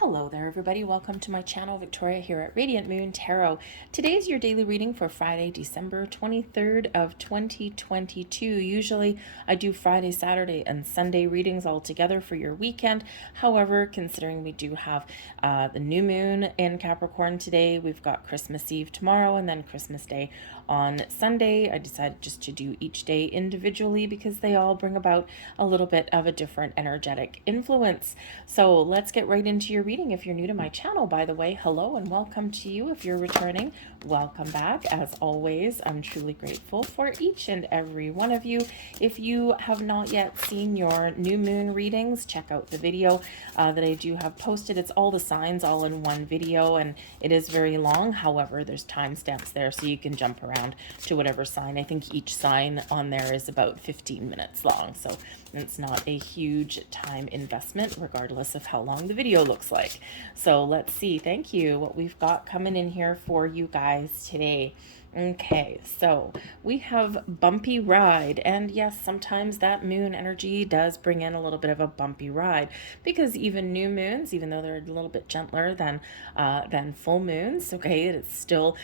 Hello there, everybody. Welcome to my channel, Victoria here at Radiant Moon Tarot. Today's your daily reading for Friday, December 23rd of 2022. Usually I do Friday, Saturday, and Sunday readings all together for your weekend. However, considering we do have the new moon in Capricorn today, we've got Christmas Eve tomorrow, and then Christmas Day on Sunday, I decided just to do each day individually because they all bring about a little bit of a different energetic influence. So let's get right into your reading. If you're new to my channel, by the way, hello and welcome to you. If you're returning, welcome back. As always, I'm truly grateful for each and every one of you. If you have not yet seen your new moon readings, check out the video that I do have posted. It's all the signs all in one video, and it is very long. However, there's timestamps there so you can jump around to whatever sign. I think each sign on there is about 15 minutes long, so it's not a huge time investment regardless of how long the video looks like. So let's see. Thank you. What we've got coming in here for you guys today. Okay, so we have bumpy ride, and yes, sometimes that moon energy does bring in a little bit of a bumpy ride because even new moons, even though they're a little bit gentler than full moons, okay, it's still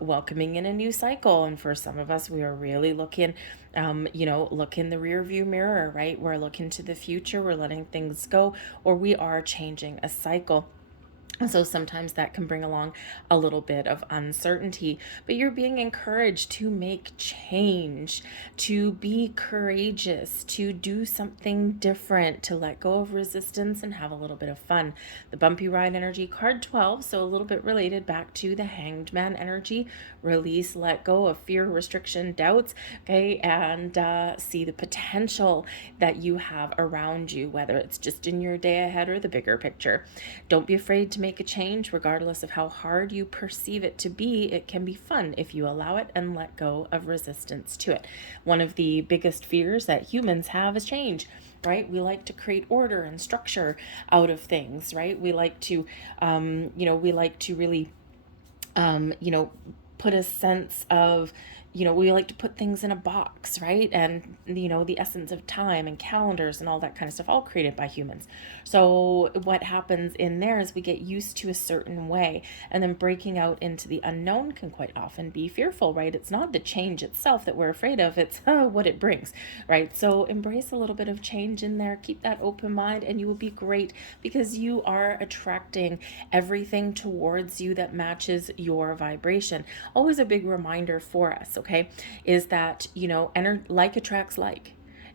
welcoming in a new cycle. And for some of us, we are really looking look in the rear view mirror, right? We're looking to the future, we're letting things go, or we are changing a cycle. So sometimes that can bring along a little bit of uncertainty, but you're being encouraged to make change, to be courageous, to do something different, to let go of resistance and have a little bit of fun. The bumpy ride energy, card 12, so a little bit related back to the hanged man energy, release, let go of fear, restriction, doubts, okay, and see the potential that you have around you, whether it's just in your day ahead or the bigger picture. Don't be afraid to make a change regardless of how hard you perceive it to be. It can be fun if you allow it and let go of resistance to it. One of the biggest fears that humans have is change, right? We like to create order and structure out of things, right? We like to really put a sense of, we like to put things in a box, right? And, the essence of time and calendars and all that kind of stuff, all created by humans. So what happens in there is we get used to a certain way, and then breaking out into the unknown can quite often be fearful, right? It's not the change itself that we're afraid of, it's what it brings, right? So embrace a little bit of change in there, keep that open mind, and you will be great because you are attracting everything towards you that matches your vibration. Always a big reminder for us, okay, is that, like attracts like.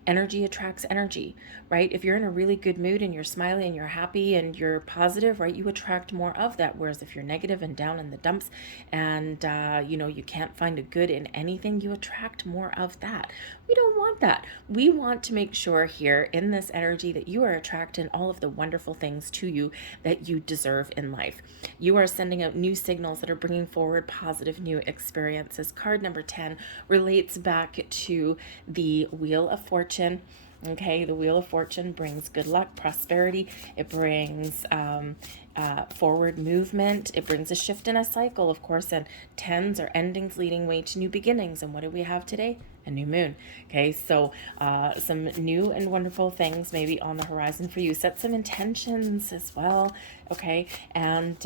Energy attracts energy, right? If you're in a really good mood and you're smiling and you're happy and you're positive, right, you attract more of that. Whereas if you're negative and down in the dumps and, you can't find a good in anything, you attract more of that. We don't want that. We want to make sure here in this energy that you are attracting all of the wonderful things to you that you deserve in life. You are sending out new signals that are bringing forward positive new experiences. Card number 10 relates back to the Wheel of Fortune. Okay, the Wheel of Fortune brings good luck, prosperity. It brings forward movement. It brings a shift in a cycle, of course, and tens are endings leading way to new beginnings. And what do we have today? A new moon. Okay, so some new and wonderful things maybe on the horizon for you. Set some intentions as well, okay, and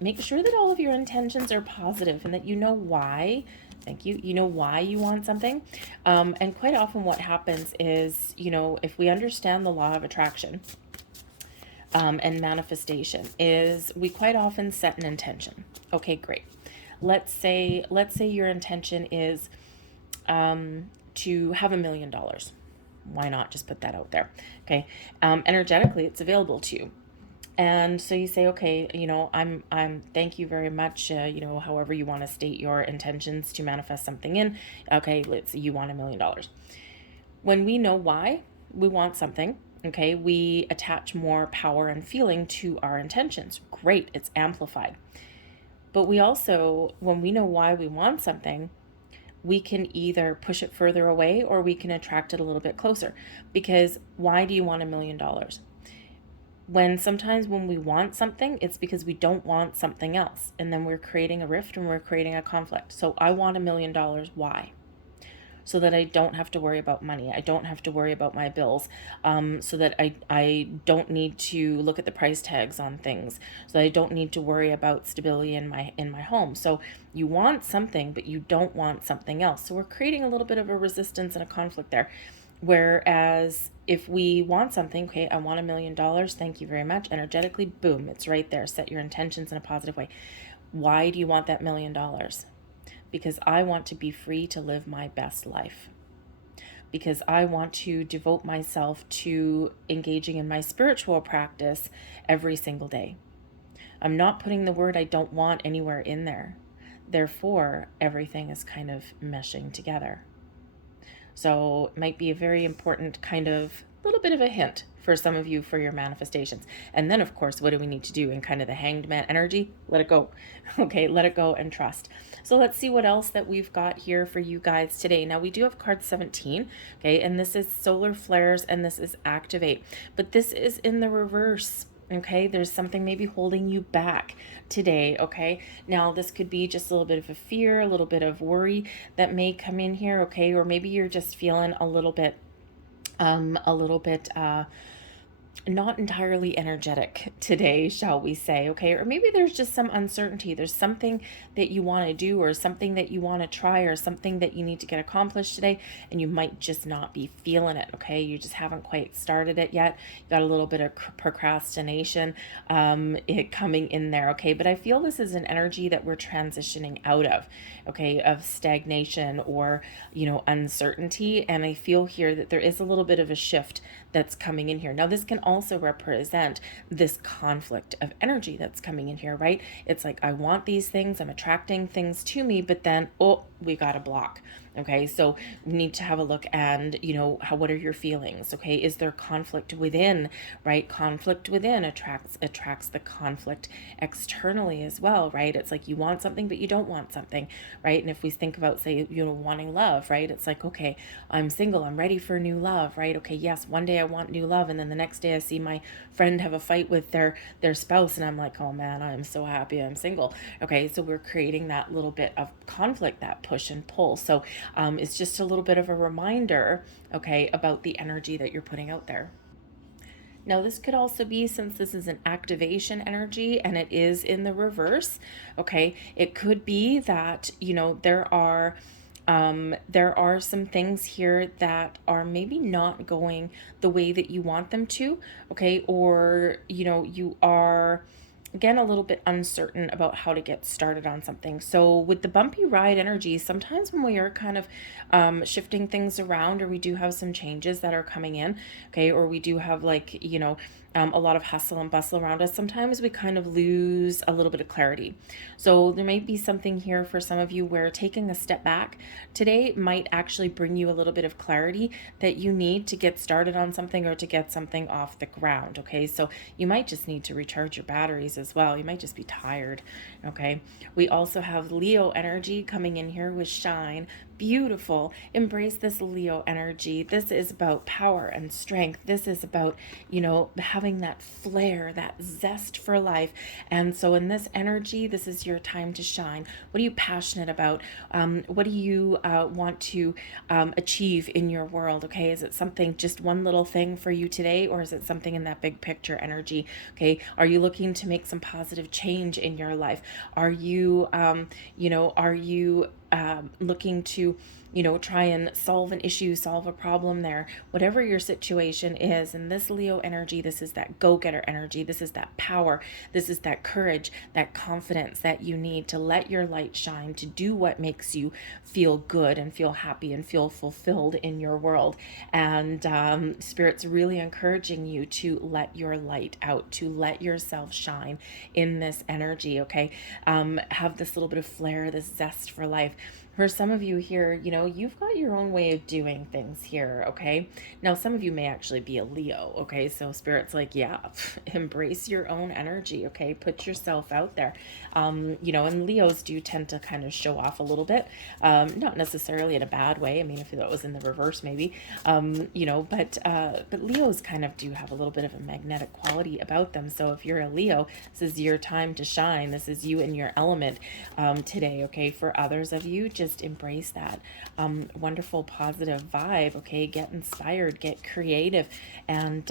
make sure that all of your intentions are positive and that you know why. Thank you. You know why you want something. And quite often what happens is, if we understand the law of attraction and manifestation, is we quite often set an intention. Okay, great. Let's say your intention is to have $1 million. Why not just put that out there? Okay. Energetically, it's available to you. And so you say, okay, I'm thank you very much. However you want to state your intentions to manifest something in. Okay, let's say you want $1 million. When we know why we want something, okay, we attach more power and feeling to our intentions. Great, it's amplified. But we also, when we know why we want something, we can either push it further away or we can attract it a little bit closer. Because why do you want $1 million? Sometimes when we want something, it's because we don't want something else. And then we're creating a rift and we're creating a conflict. So I want $1 million. Why? so that I don't have to worry about money. I don't have to worry about my bills, so that I don't need to look at the price tags on things, so that I don't need to worry about stability in my home. So you want something, but you don't want something else. So we're creating a little bit of a resistance and a conflict there. Whereas if we want something, okay, I want $1,000,000, thank you very much. Energetically, boom, it's right there. Set your intentions in a positive way. Why do you want that $1,000,000? Because I want to be free to live my best life. Because I want to devote myself to engaging in my spiritual practice every single day. I'm not putting the word I don't want anywhere in there. Therefore, everything is kind of meshing together. So it might be a very important kind of little bit of a hint for some of you for your manifestations. And then, of course, what do we need to do in kind of the Hanged Man energy? Let it go. Okay, let it go and trust. So let's see what else that we've got here for you guys today. Now, we do have card 17, okay, and this is Solar Flares, and this is Activate. But this is in the reverse. Okay, there's something maybe holding you back today. Okay, now this could be just a little bit of a fear, a little bit of worry that may come in here. Okay, or maybe you're just feeling a little bit not entirely energetic today, shall we say, okay? Or maybe there's just some uncertainty. There's something that you want to do, or something that you want to try, or something that you need to get accomplished today, and you might just not be feeling it, okay? You just haven't quite started it yet. You got a little bit of procrastination coming in there, okay? But I feel this is an energy that we're transitioning out of, okay, of stagnation or, uncertainty. And I feel here that there is a little bit of a shift that's coming in here. Now, this can also represent this conflict of energy that's coming in here, right? It's like, I want these things, I'm attracting things to me, but then, oh, we got a block. Okay, so we need to have a look and, what are your feelings? Okay, is there conflict within, right? Conflict within attracts the conflict externally as well, right? It's like you want something, but you don't want something, right? And if we think about, say, wanting love, right? It's like, okay, I'm single, I'm ready for new love, right? Okay, yes, one day I want new love, and then the next day I see my friend have a fight with their spouse, and I'm like, oh man, I'm so happy I'm single. Okay, so we're creating that little bit of conflict, that push and pull. So it's just a little bit of a reminder, okay, about the energy that you're putting out there. Now, this could also be, since this is an activation energy and it is in the reverse, okay, it could be that, there are some things here that are maybe not going the way that you want them to, okay, or, you are, again, a little bit uncertain about how to get started on something. So with the bumpy ride energy, sometimes when we are kind of shifting things around, or we do have some changes that are coming in, okay, or we do have a lot of hustle and bustle around us, sometimes we kind of lose a little bit of clarity. So there may be something here for some of you where taking a step back today might actually bring you a little bit of clarity that you need to get started on something, or to get something off the ground, okay? So you might just need to recharge your batteries as well. You might just be tired, okay? We also have Leo energy coming in here with Shine. Beautiful. Embrace this Leo energy. This is about power and strength. This is about, having that flair, that zest for life. And so in this energy, this is your time to shine. What are you passionate about? What do you want to achieve in your world? Okay, is it something, just one little thing for you today, or is it something in that big picture energy? Okay, are you looking to make some positive change in your life? Are you, looking to, try and solve an issue, solve a problem there, whatever your situation is. And this Leo energy, this is that go-getter energy. This is that power. This is that courage, that confidence that you need to let your light shine, to do what makes you feel good and feel happy and feel fulfilled in your world. And Spirit's really encouraging you to let your light out, to let yourself shine in this energy, okay? Have this little bit of flair, this zest for life. For some of you here, you've got your own way of doing things here, okay? Now, some of you may actually be a Leo, okay? So Spirit's like, yeah, embrace your own energy, okay? Put yourself out there. And Leos do tend to kind of show off a little bit, not necessarily in a bad way. I mean, if that was in the reverse, maybe, but Leos kind of do have a little bit of a magnetic quality about them. So if you're a Leo, this is your time to shine. This is you in your element today, okay? For others of you, just embrace that wonderful, positive vibe. Okay, get inspired, get creative, and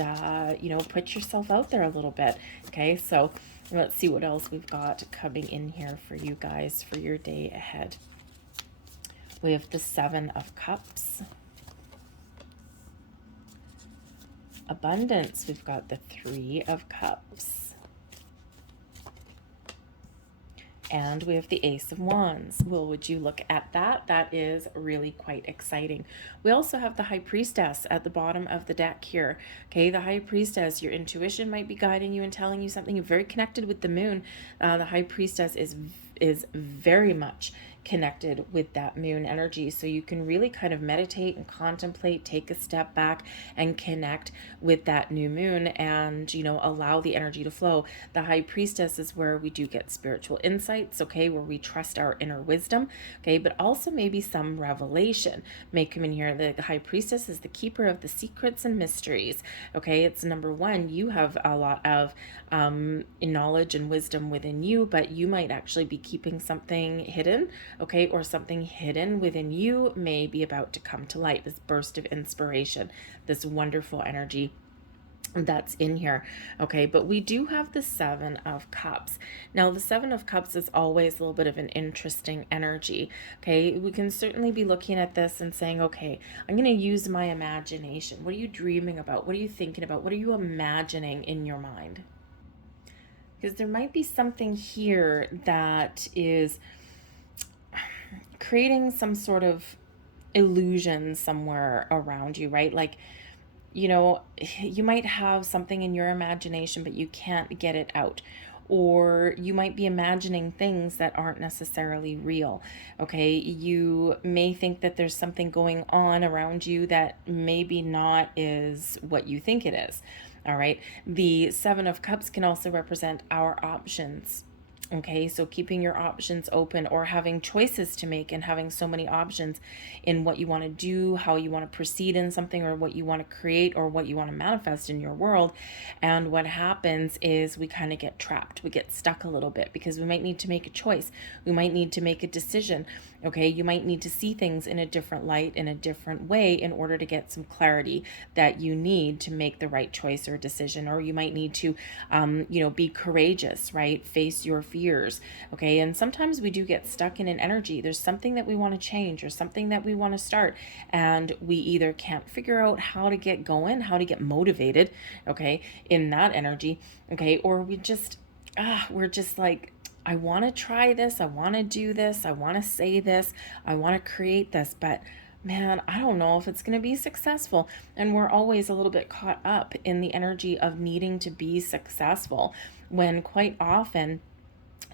you know, put yourself out there a little bit. Okay, so let's see what else we've got coming in here for you guys for your day ahead. We have the Seven of Cups. Abundance, we've got the Three of Cups. And we have the Ace of Wands. Well, would you look at that? That is really quite exciting. We also have the High Priestess at the bottom of the deck here. Okay, the High Priestess, your intuition might be guiding you and telling you something. You're very connected with the moon. The High Priestess is very much connected with that moon energy, so you can really kind of meditate and contemplate, take a step back and connect with that new moon, and you know, allow the energy to flow. The High Priestess is where we do get spiritual insights, okay, where we trust our inner wisdom, okay, but also maybe some revelation may come in here. The High Priestess is the keeper of the secrets and mysteries, okay. It's number one, you have a lot of knowledge and wisdom within you, but you might actually be keeping something hidden, okay, or something hidden within you may be about to come to light. This burst of inspiration, this wonderful energy that's in here, okay. But we do have the Seven of Cups. Now the Seven of Cups is always a little bit of an interesting energy, okay. We can certainly be looking at this and saying, okay, I'm going to use my imagination. What are you dreaming about? What are you thinking about? What are you imagining in your mind? Because there might be something here that is creating some sort of illusion somewhere around you, right? Like, you know, you might have something in your imagination, but you can't get it out. Or you might be imagining things that aren't necessarily real, okay? You may think that there's something going on around you that maybe not is what you think it is, all right? The Seven of Cups can also represent our options. Okay, so keeping your options open, or having choices to make and having so many options in what you want to do, how you want to proceed in something, or what you want to create, or what you want to manifest in your world. And what happens is we kind of get trapped. We get stuck a little bit because we might need to make a choice. We might need to make a decision. Okay, you might need to see things in a different light, in a different way, in order to get some clarity that you need to make the right choice or decision. Or you might need to, you know, be courageous, right? Face your fears, okay? And sometimes we do get stuck in an energy. There's something that we want to change or something that we want to start, and we either can't figure out how to get going, how to get motivated, okay, in that energy, okay? Or we just, we're just like, I want to try this, I want to do this, I want to say this, I want to create this, but man, I don't know if it's going to be successful. And we're always a little bit caught up in the energy of needing to be successful, when quite often,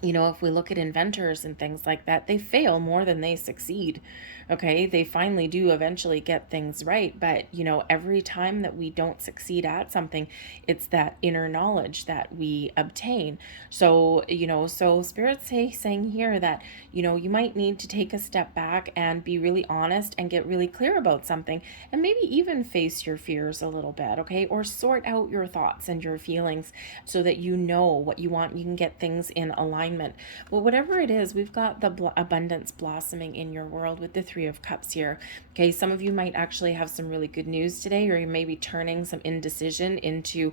you know, if we look at inventors and things like that, they fail more than they succeed. Okay, they finally do eventually get things right, but you know, every time that we don't succeed at something, it's that inner knowledge that we obtain. So you know, so Spirit's saying here that, you know, you might need to take a step back and be really honest and get really clear about something, and maybe even face your fears a little bit, okay, or sort out your thoughts and your feelings so that you know what you want. You can get things in alignment. Well, whatever it is, we've got the abundance blossoming in your world with the Three of Cups here. Okay, some of you might actually have some really good news today, or you may be turning some indecision into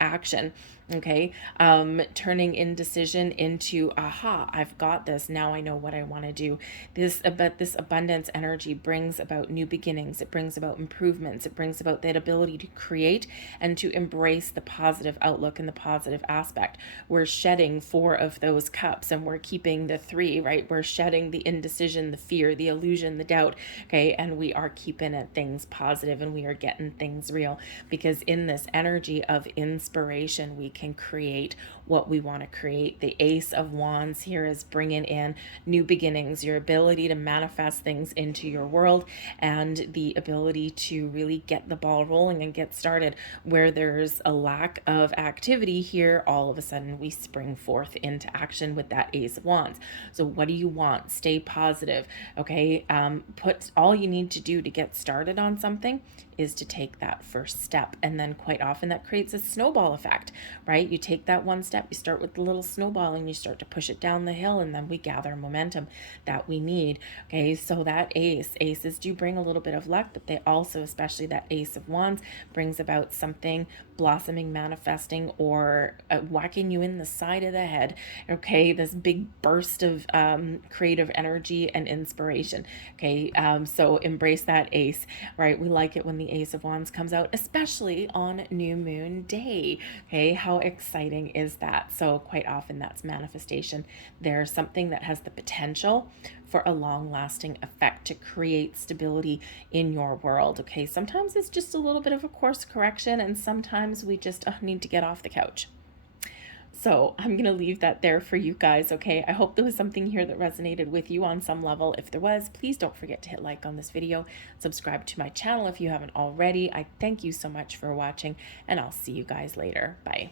action. Okay, turning indecision into, aha, I've got this. Now I know what I want to do. This abundance energy brings about new beginnings. It brings about improvements. It brings about that ability to create and to embrace the positive outlook and the positive aspect. We're shedding 4 of those cups and we're keeping the 3, right? We're shedding the indecision, the fear, the illusion, the doubt, okay? And we are keeping it things positive, and we are getting things real, because in this energy of inspiration, we can create what we want to create. The Ace of Wands here is bringing in new beginnings, your ability to manifest things into your world, and the ability to really get the ball rolling and get started. Where there's a lack of activity here, all of a sudden we spring forth into action with that Ace of Wands. So what do you want? Stay positive, okay? Put all you need to do to get started on something is to take that first step, and then quite often that creates a snowball effect, right? You take that one step, step. You start with the little snowball and you start to push it down the hill, and then we gather momentum that we need. Okay, so that aces do bring a little bit of luck, but they also, especially that Ace of Wands, brings about something blossoming, manifesting, or whacking you in the side of the head. Okay, this big burst of creative energy and inspiration. Okay, so embrace that ace, right? We like it when the Ace of Wands comes out, especially on new moon day. Okay, how exciting is that? So quite often that's manifestation. There's something that has the potential for a long lasting effect to create stability in your world. Okay, sometimes it's just a little bit of a course correction, and sometimes we just need to get off the couch. So I'm going to leave that there for you guys, okay? I hope there was something here that resonated with you on some level. If there was, please don't forget to hit like on this video, subscribe to my channel if you haven't already. I thank you so much for watching, and I'll see you guys later. Bye.